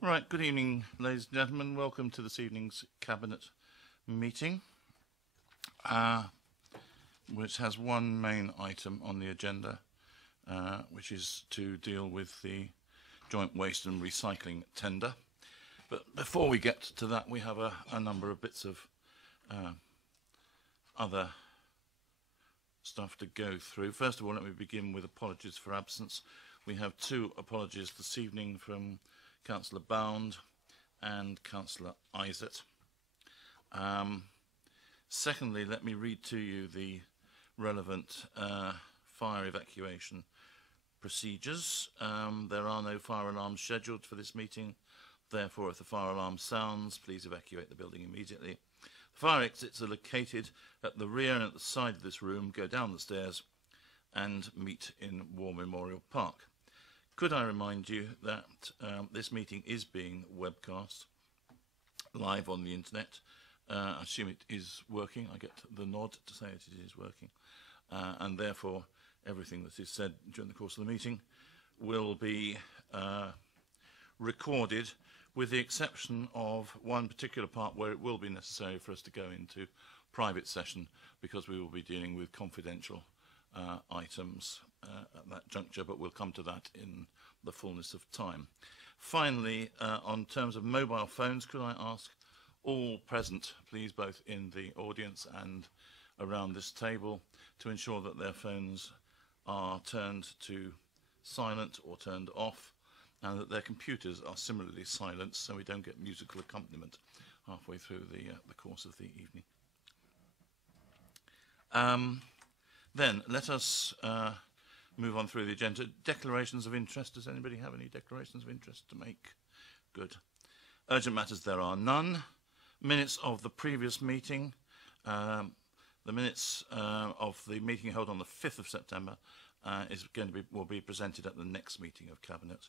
Right, good evening, ladies and gentlemen. Welcome to this evening's Cabinet meeting, which has one main item on the agenda, which is to deal with the joint waste and recycling tender. But before we get to that, we have a number of bits of other stuff to go through. First of all, let me begin with apologies for absence. We have two apologies this evening from Councillor Bound and Councillor Isett. Secondly, let me read to you the relevant fire evacuation procedures. There are no fire alarms scheduled for this meeting. Therefore, if the fire alarm sounds, please evacuate the building immediately. The fire exits are located at the rear and at the side of this room. Go down the stairs and meet in War Memorial Park. Could I remind you that this meeting is being webcast live on the internet. I assume it is working. I get the nod to say it is working. And therefore, everything that is said during the course of the meeting will be recorded, with the exception of one particular part where it will be necessary for us to go into private session, because we will be dealing with confidential items at that juncture, but we'll come to that in the fullness of time. Finally, on terms of mobile phones, could I ask all present, please, both in the audience and around this table, to ensure that their phones are turned to silent or turned off, and that their computers are similarly silenced, so we don't get musical accompaniment halfway through the course of the evening. Then let us move on through the agenda. Declarations of interest. Does anybody have any declarations of interest to make? Good. Urgent matters, there are none. Minutes of the previous meeting. The minutes of the meeting held on the 5th of September will be presented at the next meeting of Cabinet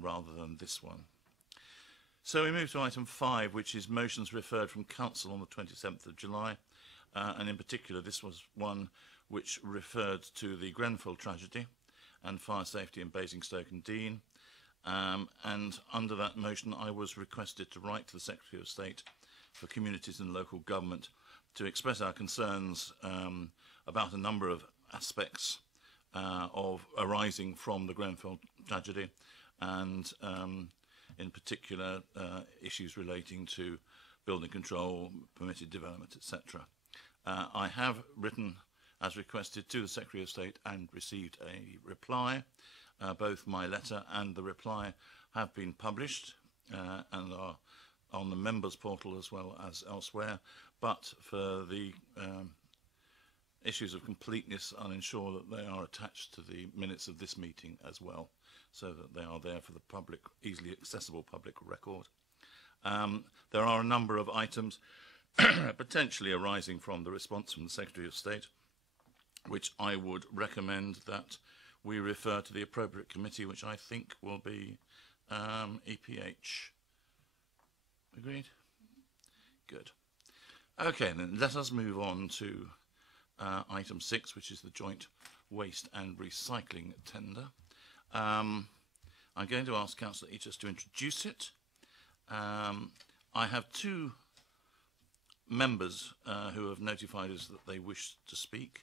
rather than this one. So we move to item 5, which is motions referred from Council on the 27th of July. And in particular, this was one which referred to the Grenfell tragedy and fire safety in Basingstoke and Deane. And under that motion, I was requested to write to the Secretary of State for Communities and Local Government to express our concerns about a number of aspects arising from the Grenfell tragedy, and in particular issues relating to building control, permitted development, etc. I have written, as requested, to the Secretary of State and received a reply. Both my letter and the reply have been published and are on the members' portal as well as elsewhere, but for the issues of completeness, I'll ensure that they are attached to the minutes of this meeting as well, so that they are there for the public, easily accessible public record. There are a number of items potentially arising from the response from the Secretary of State, which I would recommend that we refer to the appropriate committee, which I think will be EPH. Agreed? Good. Okay, then let us move on to item 6, which is the joint waste and recycling tender. I'm going to ask Councillor Eatus to introduce it. I have two members who have notified us that they wish to speak.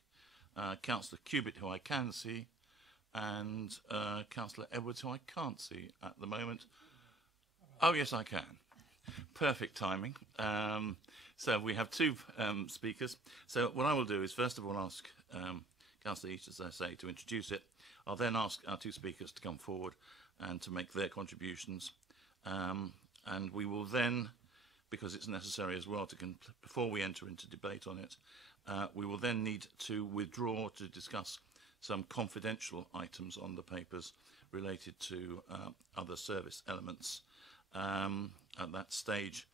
Councillor Cubitt, who I can see, and Councillor Edwards, who I can't see at the moment. Oh, yes, I can. Perfect timing. So we have two speakers. So what I will do is, first of all, ask Councillor Eatus, as I say, to introduce it. I'll then ask our two speakers to come forward and to make their contributions. And we will then, because it's necessary as well, before we enter into debate on it, we will then need to withdraw to discuss some confidential items on the papers related to other service elements. At that stage,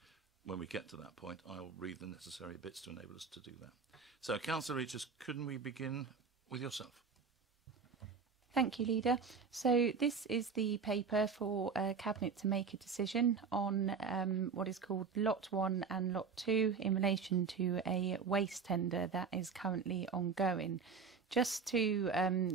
when we get to that point, I'll read the necessary bits to enable us to do that. So, Councillor Eatus, couldn't we begin with yourself? Thank you, Leader. So this is the paper for Cabinet to make a decision on what is called Lot 1 and Lot 2 in relation to a waste tender that is currently ongoing. Just to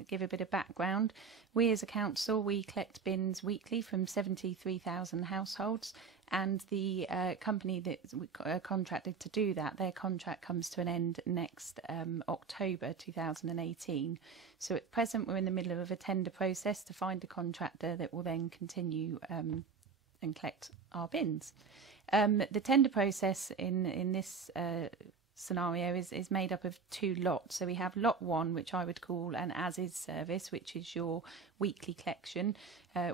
give a bit of background, we as a council, we collect bins weekly from 73,000 households, and the company that contracted to do that, their contract comes to an end next October 2018. So at present we're in the middle of a tender process to find a contractor that will then continue and collect our bins. The tender process in this scenario is made up of two lots. So we have lot one, which I would call an as-is service, which is your weekly collection,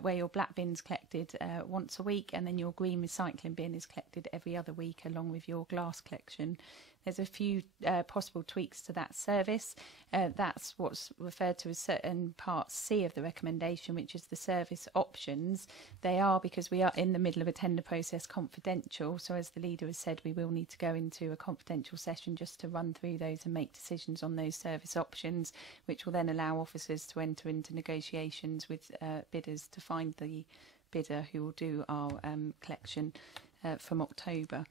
where your black bin's collected once a week, and then your green recycling bin is collected every other week along with your glass collection. There's a few possible tweaks to that service. That's what's referred to as certain part C of the recommendation, which is the service options. They are, because we are in the middle of a tender process, confidential. So as the leader has said, we will need to go into a confidential session just to run through those and make decisions on those service options, which will then allow officers to enter into negotiations with bidders to find the bidder who will do our collection from October.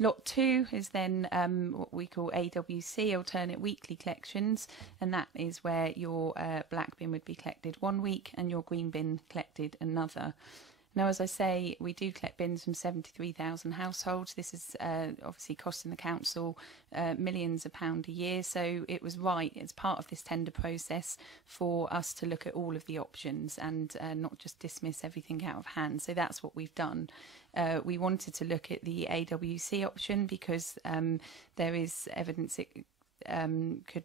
Lot 2 is then what we call AWC, alternate weekly collections, and that is where your black bin would be collected one week and your green bin collected another. Now, as I say, we do collect bins from 73,000 households. This is obviously costing the council millions of pounds a year, so it was right, as part of this tender process, for us to look at all of the options and not just dismiss everything out of hand. So that's what we've done. We wanted to look at the AWC option because there is evidence it could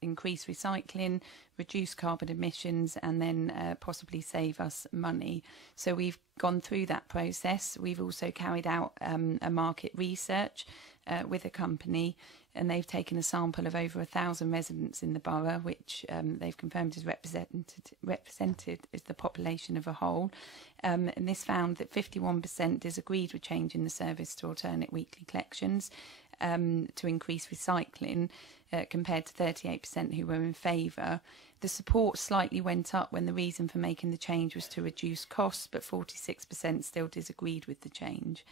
increase recycling, reduce carbon emissions, and then possibly save us money. So we've gone through that process. We've also carried out a market research with a company, and they've taken a sample of over 1,000 residents in the borough, which they've confirmed is represented as the population of a whole. And this found that 51% disagreed with changing the service to alternate weekly collections to increase recycling, compared to 38% who were in favour. The support slightly went up when the reason for making the change was to reduce costs, but 46% still disagreed with the change.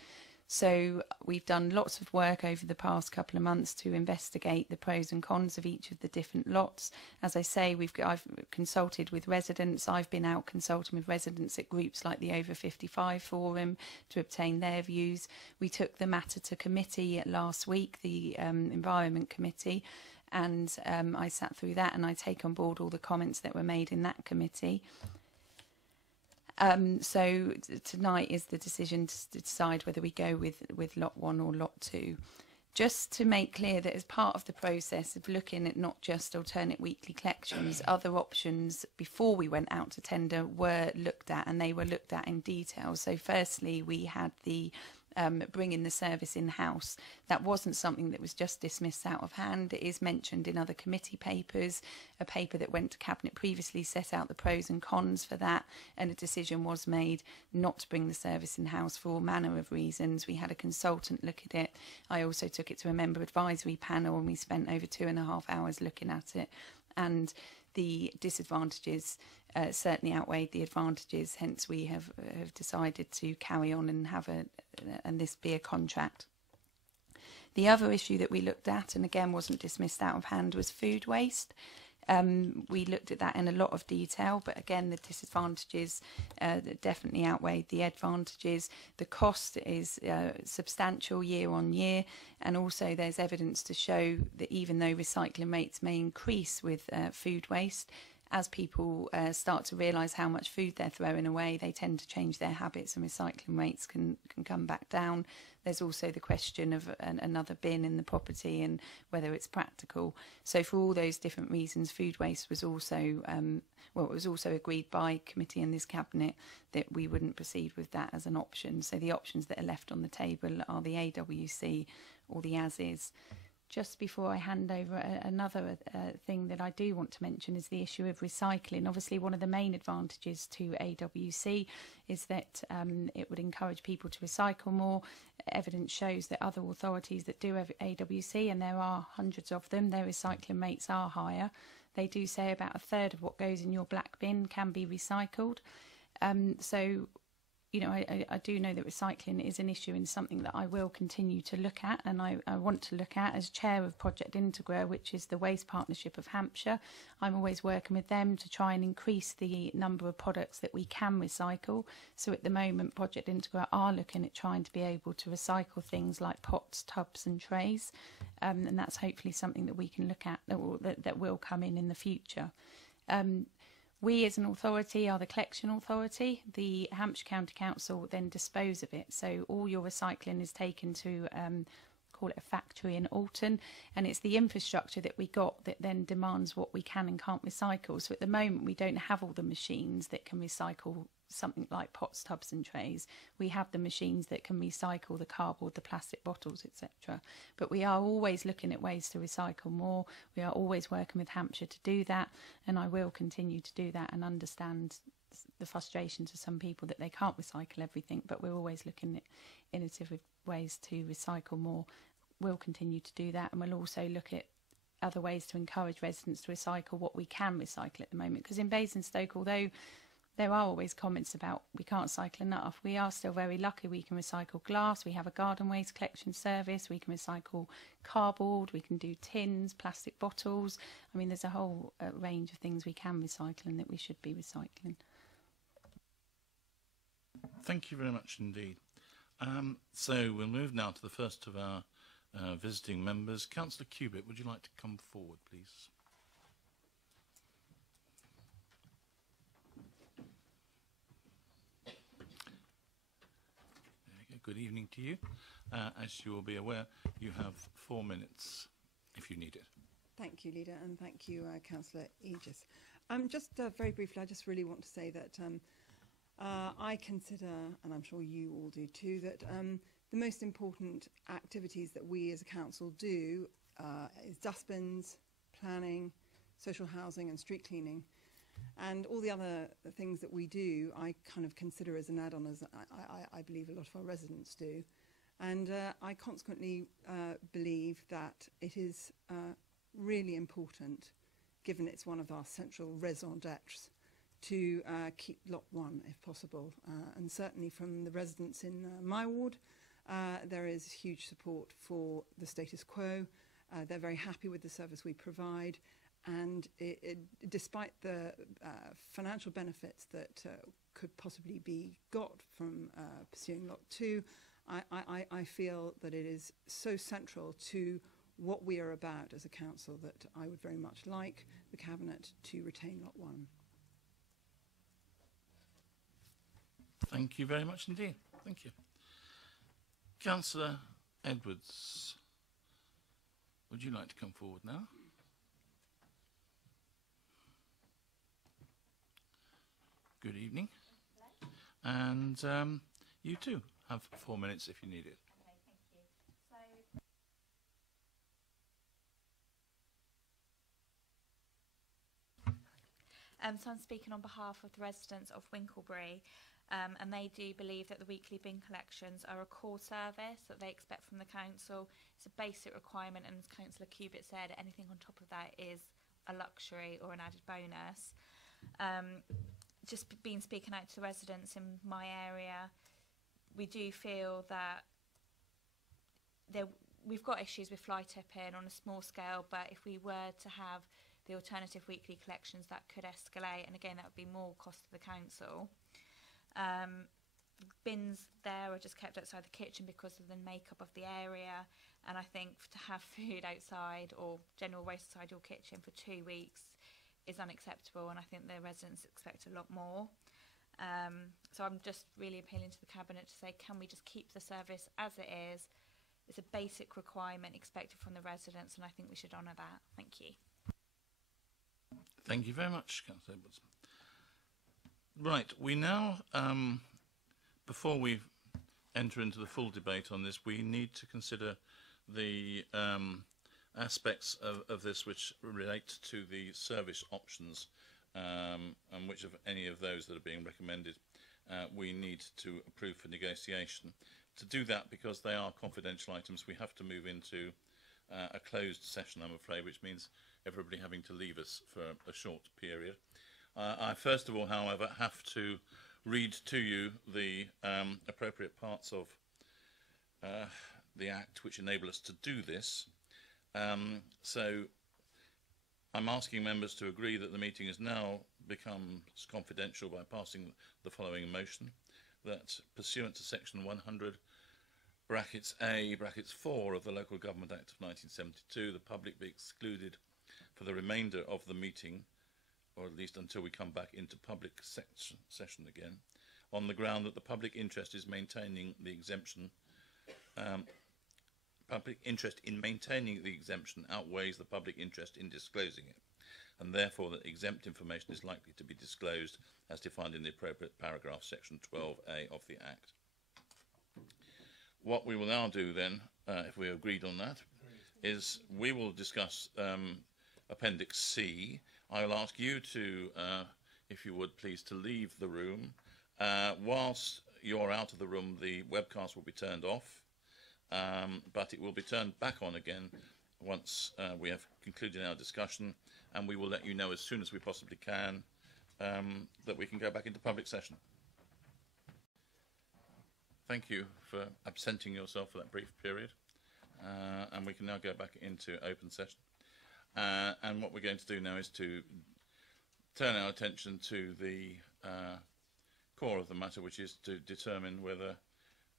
So we've done lots of work over the past couple of months to investigate the pros and cons of each of the different lots. As I say, I've consulted with residents. I've been out consulting with residents at groups like the Over 55 Forum to obtain their views. We took the matter to committee last week, the Environment Committee, and I sat through that, and I take on board all the comments that were made in that committee. So tonight is the decision to decide whether we go with lot 1 or lot 2. Just to make clear that as part of the process of looking at not just alternate weekly collections, other options before we went out to tender were looked at, and they were looked at in detail. So firstly, we had the bringing the service in-house. That wasn't something that was just dismissed out of hand. It is mentioned in other committee papers. A paper that went to Cabinet previously set out the pros and cons for that, and a decision was made not to bring the service in-house for all manner of reasons. We had a consultant look at it. I also took it to a member advisory panel, and we spent over 2.5 hours looking at it. And the disadvantages certainly outweighed the advantages, hence we have decided to carry on and and this be a contract. The other issue that we looked at, and again wasn't dismissed out of hand, was food waste. We looked at that in a lot of detail, but again the disadvantages definitely outweighed the advantages. The cost is substantial year on year, and also there's evidence to show that even though recycling rates may increase with food waste, as people start to realise how much food they're throwing away, they tend to change their habits, and recycling rates can come back down. There's also the question of another bin in the property and whether it's practical. So for all those different reasons, food waste was also, it was also agreed by committee and this cabinet that we wouldn't proceed with that as an option. So the options that are left on the table are the AWC or the as-is. Just before I hand over, another thing that I do want to mention is the issue of recycling. Obviously, one of the main advantages to AWC is that it would encourage people to recycle more. Evidence shows that other authorities that do have AWC, and there are hundreds of them, their recycling rates are higher. They do say about 1/3 of what goes in your black bin can be recycled. So you know, I do know that recycling is an issue and something that I will continue to look at, and I want to look at as chair of Project Integra, which is the Waste Partnership of Hampshire. I'm always working with them to try and increase the number of products that we can recycle. So at the moment, Project Integra are looking at trying to be able to recycle things like pots, tubs and trays, and that's hopefully something that we can look at that will come in the future. We as an authority are the collection authority. The Hampshire County Council will then dispose of it. So all your recycling is taken to, call it a factory in Alton, and it's the infrastructure that we got that then demands what we can and can't recycle. So at the moment we don't have all the machines that can recycle something like pots, tubs and trays. We have the machines that can recycle the cardboard, the plastic bottles, etc. But we are always looking at ways to recycle more. We are always working with Hampshire to do that, and I will continue to do that and understand the frustrations of some people that they can't recycle everything, but we're always looking at innovative ways to recycle more. We'll continue to do that, and we'll also look at other ways to encourage residents to recycle what we can recycle at the moment, because in Basingstoke, although there are always comments about we can't cycle enough, we are still very lucky. We can recycle glass, we have a garden waste collection service, we can recycle cardboard, we can do tins, plastic bottles. I mean, there's a whole range of things we can recycle and that we should be recycling. Thank you very much indeed. So we'll move now to the first of our visiting members. Councillor Cubitt, would you like to come forward, please? Good evening to you. As you will be aware, you have 4 minutes if you need it. Thank you, Leader, and thank you, Councillor Aegis. Just very briefly, I just really want to say that I consider, and I'm sure you all do too, that the most important activities that we as a council do is dustbins, planning, social housing and street cleaning. And all the other things that we do, I kind of consider as an add-on, as I believe a lot of our residents do. And I consequently believe that it is really important, given it's one of our central raison d'etre, to keep Lot 1 if possible. And certainly from the residents in my ward, there is huge support for the status quo. They're very happy with the service we provide. And despite the financial benefits that could possibly be got from pursuing Lot 2, I feel that it is so central to what we are about as a council that I would very much like the Cabinet to retain Lot 1. Thank you very much indeed. Thank you. Councillor Edwards, would you like to come forward now? Good evening. Hello. And you too have 4 minutes if you need it. Okay, thank you. So I'm speaking on behalf of the residents of Winklebury, and they do believe that the weekly bin collections are a core service that they expect from the council. It's a basic requirement, and as Councillor Cubitt said, anything on top of that is a luxury or an added bonus. Just been speaking out to the residents in my area, we do feel that we've got issues with fly tipping on a small scale, but if we were to have the alternative weekly collections, that could escalate, and again that would be more cost to the council. Bins there are just kept outside the kitchen because of the makeup of the area, and I think to have food outside or general waste outside your kitchen for 2 weeks is unacceptable, and I think the residents expect a lot more. So I'm just really appealing to the Cabinet to say, can we just keep the service as it is? It's a basic requirement expected from the residents, and I think we should honour that. Thank you. Thank you very much, Councillor Edwards. Right, we now, before we enter into the full debate on this, we need to consider the aspects of this which relate to the service options, and which of any of those that are being recommended we need to approve for negotiation. To do that, because they are confidential items, we have to move into a closed session, I'm afraid, which means everybody having to leave us for a short period. I first of all, however, have to read to you the appropriate parts of the Act which enable us to do this. So I'm asking members to agree that the meeting has now become confidential by passing the following motion, that pursuant to section 100 brackets A brackets 4 of the Local Government Act of 1972, the public be excluded for the remainder of the meeting, or at least until we come back into public session again, on the ground that the public interest is maintaining the exemption. Public interest in maintaining the exemption outweighs the public interest in disclosing it, and therefore that exempt information is likely to be disclosed as defined in the appropriate paragraph, section 12A of the Act. What we will now do then, if we agreed on that, is we will discuss Appendix C. I will ask you to, if you would please, to leave the room. Whilst you're out of the room, the webcast will be turned off. But it will be turned back on again once we have concluded our discussion, and we will let you know as soon as we possibly can that we can go back into public session. Thank you for absenting yourself for that brief period, and we can now go back into open session. And what we're going to do now is to turn our attention to the core of the matter, which is to determine whether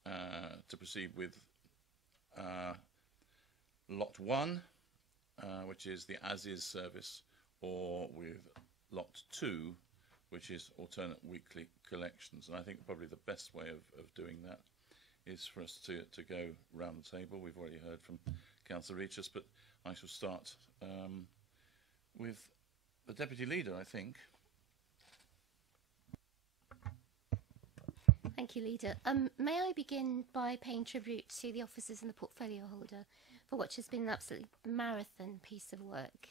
to proceed with Lot 1, which is the as-is service, or with Lot 2, which is alternate weekly collections. And I think probably the best way of doing that is for us to go round the table. We've already heard from Councillor Regis, but I shall start with the Deputy Leader, I think. Thank you, Leader. May I begin by paying tribute to the officers and the portfolio holder for what has been an absolutely marathon piece of work.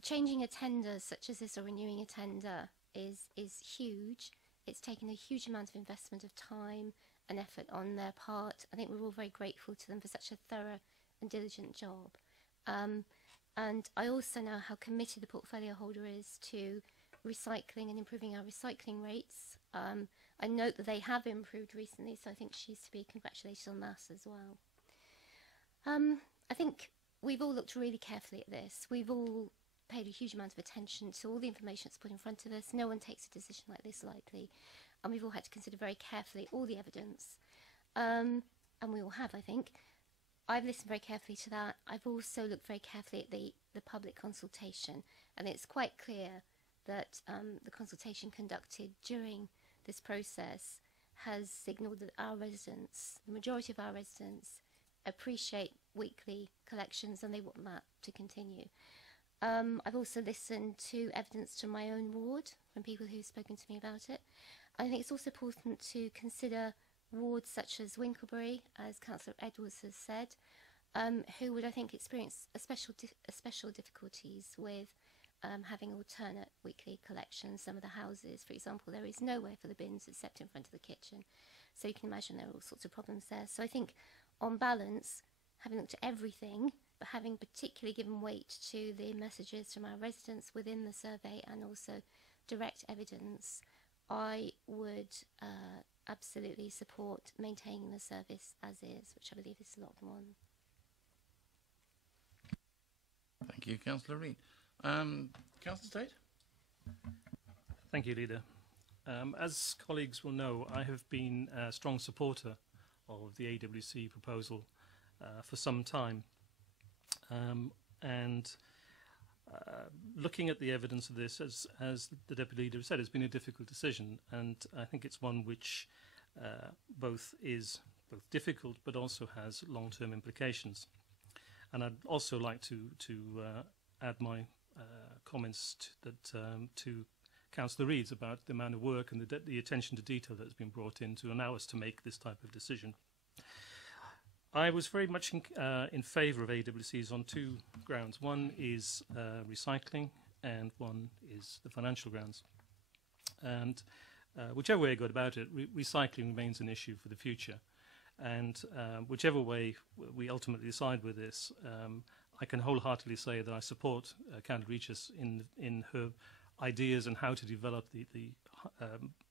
Changing a tender such as this, or renewing a tender, is huge. It's taken a huge amount of investment of time and effort on their part. I think we're all very grateful to them for such a thorough and diligent job. And I also know how committed the portfolio holder is to recycling and improving our recycling rates. I note that they have improved recently, so I think she's to be congratulated on that as well. I think we've all looked really carefully at this. We've all paid a huge amount of attention to all the information that's put in front of us. No one takes a decision like this lightly, and we've all had to consider very carefully all the evidence. And we all have, I think. I've listened very carefully to that. I've also looked very carefully at the public consultation, and it's quite clear that the consultation conducted during this process has signalled that our residents, the majority of our residents, appreciate weekly collections and they want that to continue. I've also listened to evidence from my own ward, from people who've spoken to me about it. I think it's also important to consider wards such as Winklebury, as Councillor Edwards has said, who would, I think, experience a special difficulties with having alternate weekly collections. Some of the houses, for example, there is nowhere for the bins except in front of the kitchen. So you can imagine there are all sorts of problems there. So I think, on balance, having looked at everything, but having particularly given weight to the messages from our residents within the survey and also direct evidence, I would absolutely support maintaining the service as is, which I believe is Lot 1. Thank you, Councillor Reid. Councillor Tate? Thank you, Leader. As colleagues will know, I have been a strong supporter of the AWC proposal for some time. Looking at the evidence of this, as the Deputy Leader said, it's been a difficult decision, and I think it's one which both is difficult but also has long-term implications. And I'd also like to add my comments to Councillor Reid's about the amount of work and the attention to detail that has been brought in to allow us to make this type of decision. I was very much in favour of AWCs on two grounds. One is recycling, and one is the financial grounds. And whichever way I go about it, recycling remains an issue for the future. And whichever way we ultimately decide with this, I can wholeheartedly say that I support Councillor Regis in her ideas and how to develop the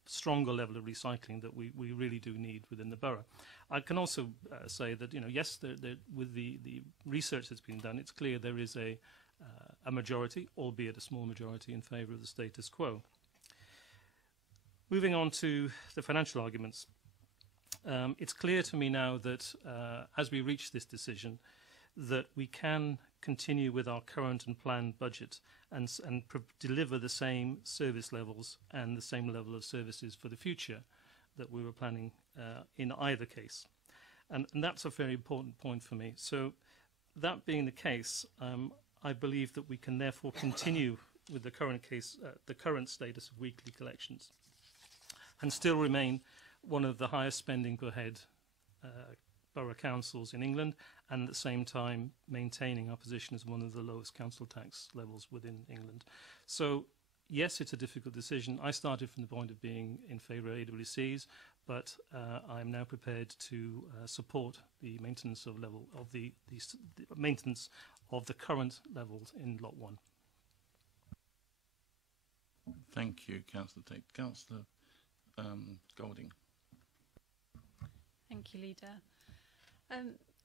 stronger level of recycling that we really do need within the borough. I can also say that, yes, with the research that's been done, it's clear there is a majority, albeit a small majority, in favour of the status quo. Moving on to the financial arguments. It's clear to me now that as we reach this decision, that we can continue with our current and planned budget and deliver the same service levels and the same level of services for the future that we were planning in either case. And that's a very important point for me. So that being the case, I believe that we can therefore continue with the current case, the current status of weekly collections, and still remain one of the highest spending per head borough councils in England, and at the same time maintaining our position as one of the lowest council tax levels within England. So yes, it's a difficult decision. I started from the point of being in favour of AWCs, but I'm now prepared to support the maintenance of the maintenance of the current levels in Lot 1. Thank you, Councillor Tate. Councillor Golding. Thank you, Leader.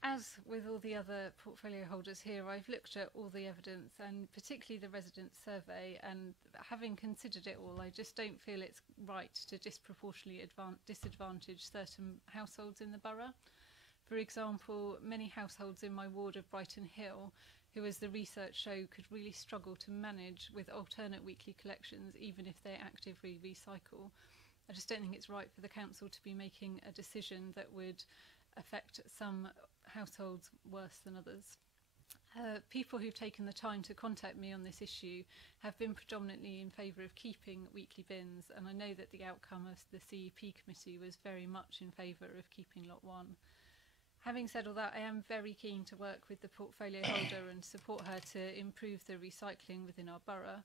As with all the other portfolio holders here, I've looked at all the evidence and particularly the resident survey, and having considered it all, I just don't feel it's right to disproportionately disadvantage certain households in the borough. For example, many households in my ward of Brighton Hill, who, as the research showed, could really struggle to manage with alternate weekly collections even if they actively recycle. I just don't think it's right for the council to be making a decision that would affect some households worse than others. People who've taken the time to contact me on this issue have been predominantly in favour of keeping weekly bins, and I know that the outcome of the CEP committee was very much in favour of keeping Lot 1. Having said all that, I am very keen to work with the portfolio holder and support her to improve the recycling within our borough.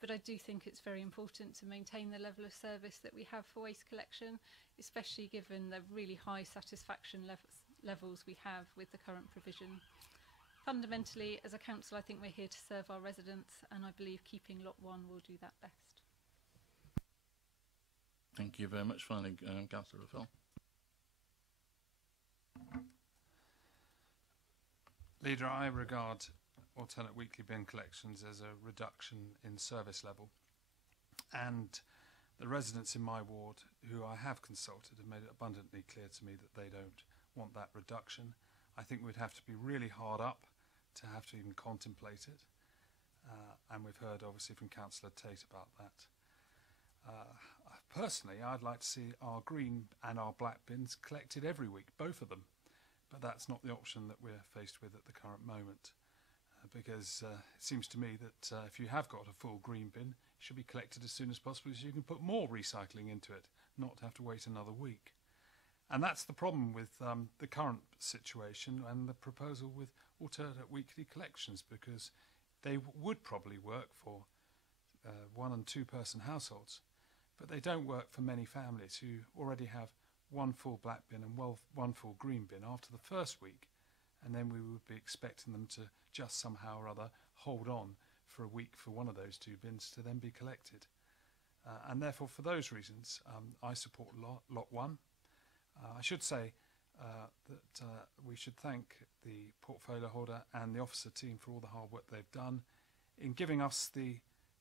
But I do think it's very important to maintain the level of service that we have for waste collection, especially given the really high satisfaction levels we have with the current provision. Fundamentally, as a council, I think we're here to serve our residents, and I believe keeping Lot 1 will do that best. Thank you very much. Finally, Councillor Raffel. Leader, I regard alternate weekly bin collections as a reduction in service level, and the residents in my ward who I have consulted have made it abundantly clear to me that they don't want that reduction. I think we'd have to be really hard up to have to even contemplate it, and we've heard obviously from Councillor Tate about that. Personally, I'd like to see our green and our black bins collected every week, both of them, but that's not the option that we're faced with at the current moment. Because it seems to me that if you have got a full green bin, it should be collected as soon as possible so you can put more recycling into it, not have to wait another week. And that's the problem with the current situation and the proposal with alternate weekly collections, because they would probably work for 1- and 2-person households, but they don't work for many families who already have one full black bin and one full green bin after the first week. And then we would be expecting them to just somehow or other hold on for a week for one of those 2 bins to then be collected. And therefore, for those reasons, I support Lot 1. I should say that we should thank the portfolio holder and the officer team for all the hard work they've done in giving us the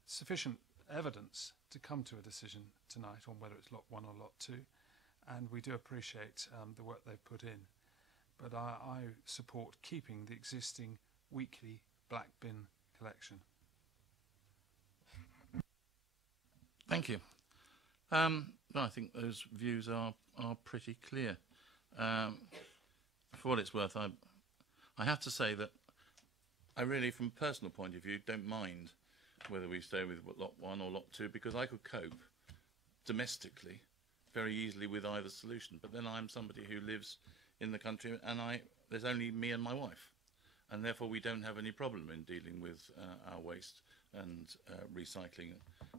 sufficient evidence to come to a decision tonight on whether it's Lot 1 or Lot 2. And we do appreciate the work they've put in. But I support keeping the existing weekly black bin collection. Thank you. No, I think those views are pretty clear. For what it's worth, I have to say that I really, from a personal point of view, don't mind whether we stay with Lot 1 or Lot 2, because I could cope domestically very easily with either solution. But then I'm somebody who lives in the country, and there's only me and my wife, and therefore we don't have any problem in dealing with our waste and recycling,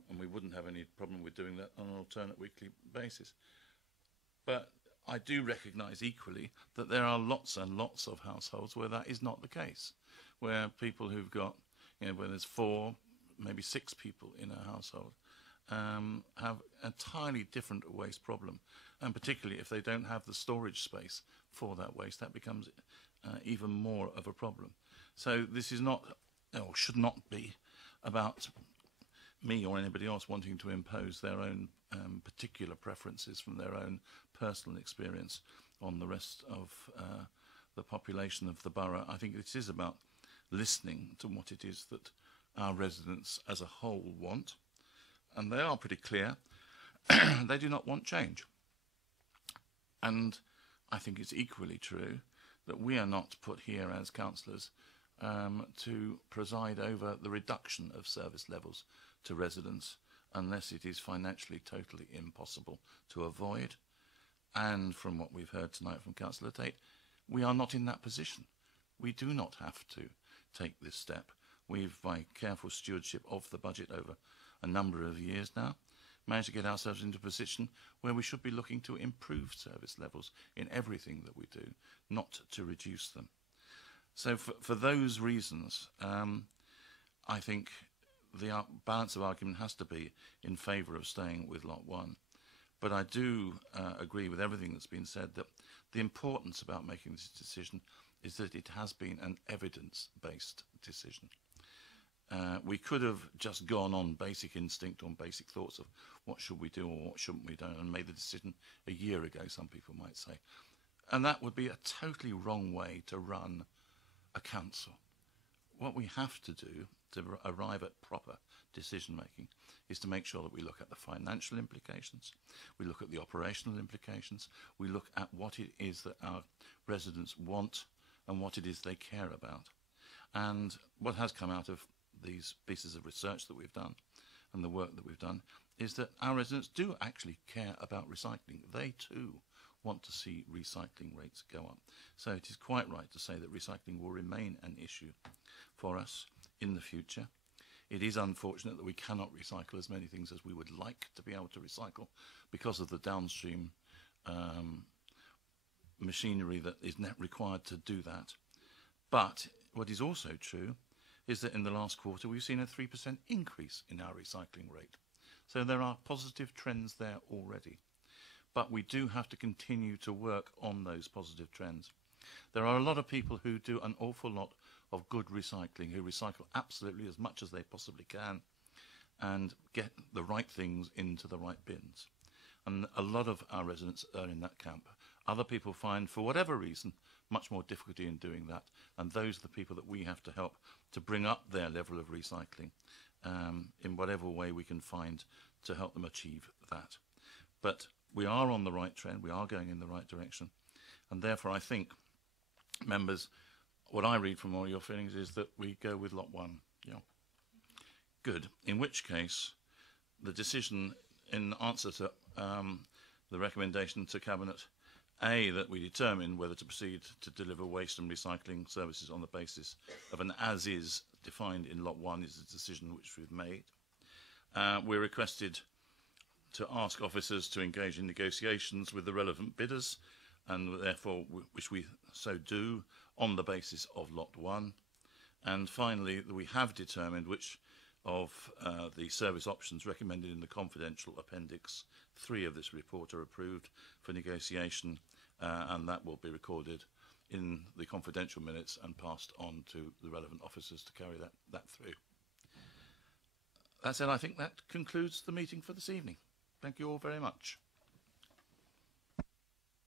and we wouldn't have any problem with doing that on an alternate weekly basis. But I do recognise equally that there are lots and lots of households where that is not the case, where people who've got, where there's 4, maybe 6 people in a household, have an entirely different waste problem, and particularly if they don't have the storage space for that waste, that becomes even more of a problem. So this is not, or should not be, about me or anybody else wanting to impose their own particular preferences from their own personal experience on the rest of the population of the borough. I think it is about listening to what it is that our residents as a whole want, and they are pretty clear. They do not want change. And I think it's equally true that we are not put here as councillors to preside over the reduction of service levels to residents unless it is financially totally impossible to avoid. And from what we've heard tonight from Councillor Tate, we are not in that position. We do not have to take this step. We've, by careful stewardship of the budget over a number of years now, managed to get ourselves into a position where we should be looking to improve service levels in everything that we do, not to reduce them. So for those reasons, I think the balance of argument has to be in favour of staying with Lot 1. But I do agree with everything that's been said, that the importance about making this decision is that it has been an evidence-based decision. We could have just gone on basic instinct, on basic thoughts of what should we do or what shouldn't we do, and made the decision a year ago, some people might say. And that would be a totally wrong way to run a council. What we have to do to arrive at proper decision making is to make sure that we look at the financial implications, we look at the operational implications, we look at what it is that our residents want and what it is they care about. And what has come out of these pieces of research that we've done and the work that we've done is that our residents do actually care about recycling. They too want to see recycling rates go up. So it is quite right to say that recycling will remain an issue for us in the future. It is unfortunate that we cannot recycle as many things as we would like to be able to recycle because of the downstream machinery that is required to do that. But what is also true is that in the last quarter we've seen a 3% increase in our recycling rate. So there are positive trends there already. But we do have to continue to work on those positive trends. There are a lot of people who do an awful lot of good recycling, who recycle absolutely as much as they possibly can and get the right things into the right bins. And a lot of our residents are in that camp. Other people find, for whatever reason, much more difficulty in doing that, and those are the people that we have to help to bring up their level of recycling in whatever way we can find to help them achieve that. But we are on the right trend, we are going in the right direction, and therefore I think, members, what I read from all your feelings is that we go with Lot 1. Yeah. Good. In which case, the decision in answer to the recommendation to Cabinet, A, that we determine whether to proceed to deliver waste and recycling services on the basis of an as-is defined in Lot 1 is a decision which we've made. We're requested to ask officers to engage in negotiations with the relevant bidders, and therefore, which we so do, on the basis of Lot 1. And finally, we have determined which of the service options recommended in the confidential Appendix 3 of this report are approved for negotiation, and that will be recorded in the confidential minutes and passed on to the relevant officers to carry that through. That said, I think that concludes the meeting for this evening. Thank you all very much.